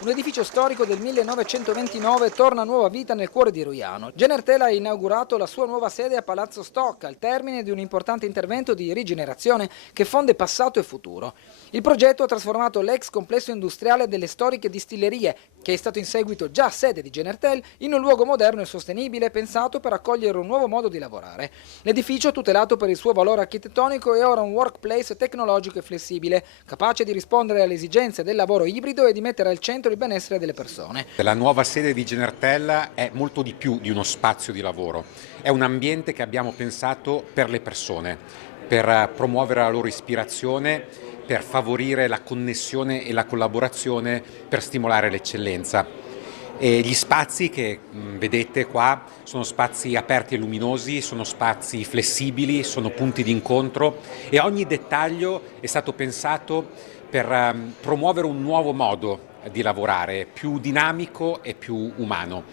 Un edificio storico del 1929 torna a nuova vita nel cuore di Roiano. Genertel ha inaugurato la sua nuova sede a Palazzo Stocca, al termine di un importante intervento di rigenerazione che fonde passato e futuro. Il progetto ha trasformato l'ex complesso industriale delle storiche distillerie, che è stato in seguito già sede di Genertel, in un luogo moderno e sostenibile pensato per accogliere un nuovo modo di lavorare. L'edificio, tutelato per il suo valore architettonico, è ora un workplace tecnologico e flessibile, capace di rispondere alle esigenze del lavoro ibrido e di mettere al centro il benessere delle persone. La nuova sede di Genertel è molto di più di uno spazio di lavoro, è un ambiente che abbiamo pensato per le persone, per promuovere la loro ispirazione, per favorire la connessione e la collaborazione, per stimolare l'eccellenza. E gli spazi che vedete qua sono spazi aperti e luminosi, sono spazi flessibili, sono punti di incontro e ogni dettaglio è stato pensato per promuovere un nuovo modo di lavorare, più dinamico e più umano.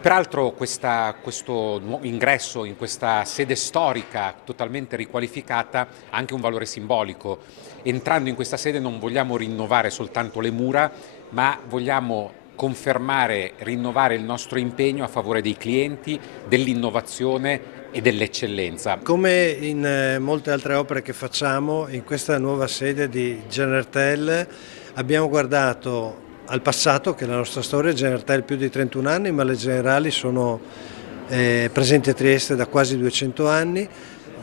Peraltro questo ingresso in questa sede storica totalmente riqualificata ha anche un valore simbolico. Entrando in questa sede non vogliamo rinnovare soltanto le mura, ma vogliamo confermare, rinnovare il nostro impegno a favore dei clienti, dell'innovazione e dell'eccellenza. Come in molte altre opere che facciamo, in questa nuova sede di Genertel abbiamo guardato al passato, che è la nostra storia. Genertel più di 31 anni, ma le generali sono presenti a Trieste da quasi 200 anni.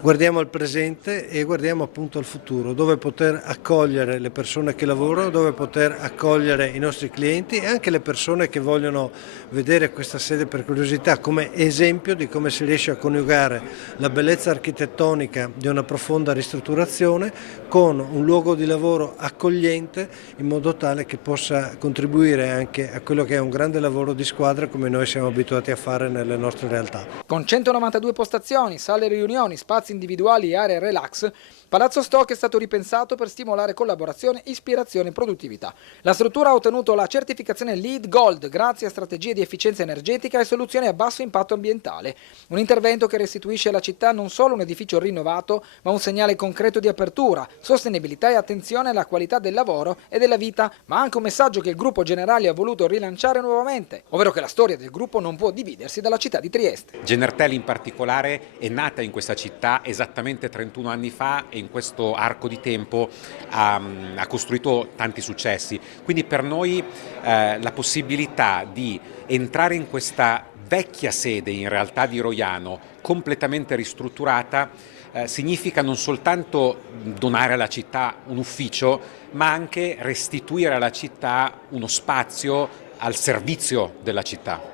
Guardiamo al presente e guardiamo appunto al futuro, dove poter accogliere le persone che lavorano, dove poter accogliere i nostri clienti e anche le persone che vogliono vedere questa sede per curiosità, come esempio di come si riesce a coniugare la bellezza architettonica di una profonda ristrutturazione con un luogo di lavoro accogliente, in modo tale che possa contribuire anche a quello che è un grande lavoro di squadra come noi siamo abituati a fare nelle nostre realtà. Con 192 postazioni, sale riunioni, spazi individuali e aree relax, Palazzo Stock è stato ripensato per stimolare collaborazione, ispirazione e produttività. La struttura ha ottenuto la certificazione LEED Gold grazie a strategie di efficienza energetica e soluzioni a basso impatto ambientale. Un intervento che restituisce alla città non solo un edificio rinnovato, ma un segnale concreto di apertura, sostenibilità e attenzione alla qualità del lavoro e della vita, ma anche un messaggio che il gruppo Generali ha voluto rilanciare nuovamente, ovvero che la storia del gruppo non può dividersi dalla città di Trieste. Genertel in particolare è nata in questa città esattamente 31 anni fa e in questo arco di tempo ha costruito tanti successi. Quindi per noi la possibilità di entrare in questa vecchia sede in realtà di Roiano, completamente ristrutturata, significa non soltanto donare alla città un ufficio, ma anche restituire alla città uno spazio al servizio della città.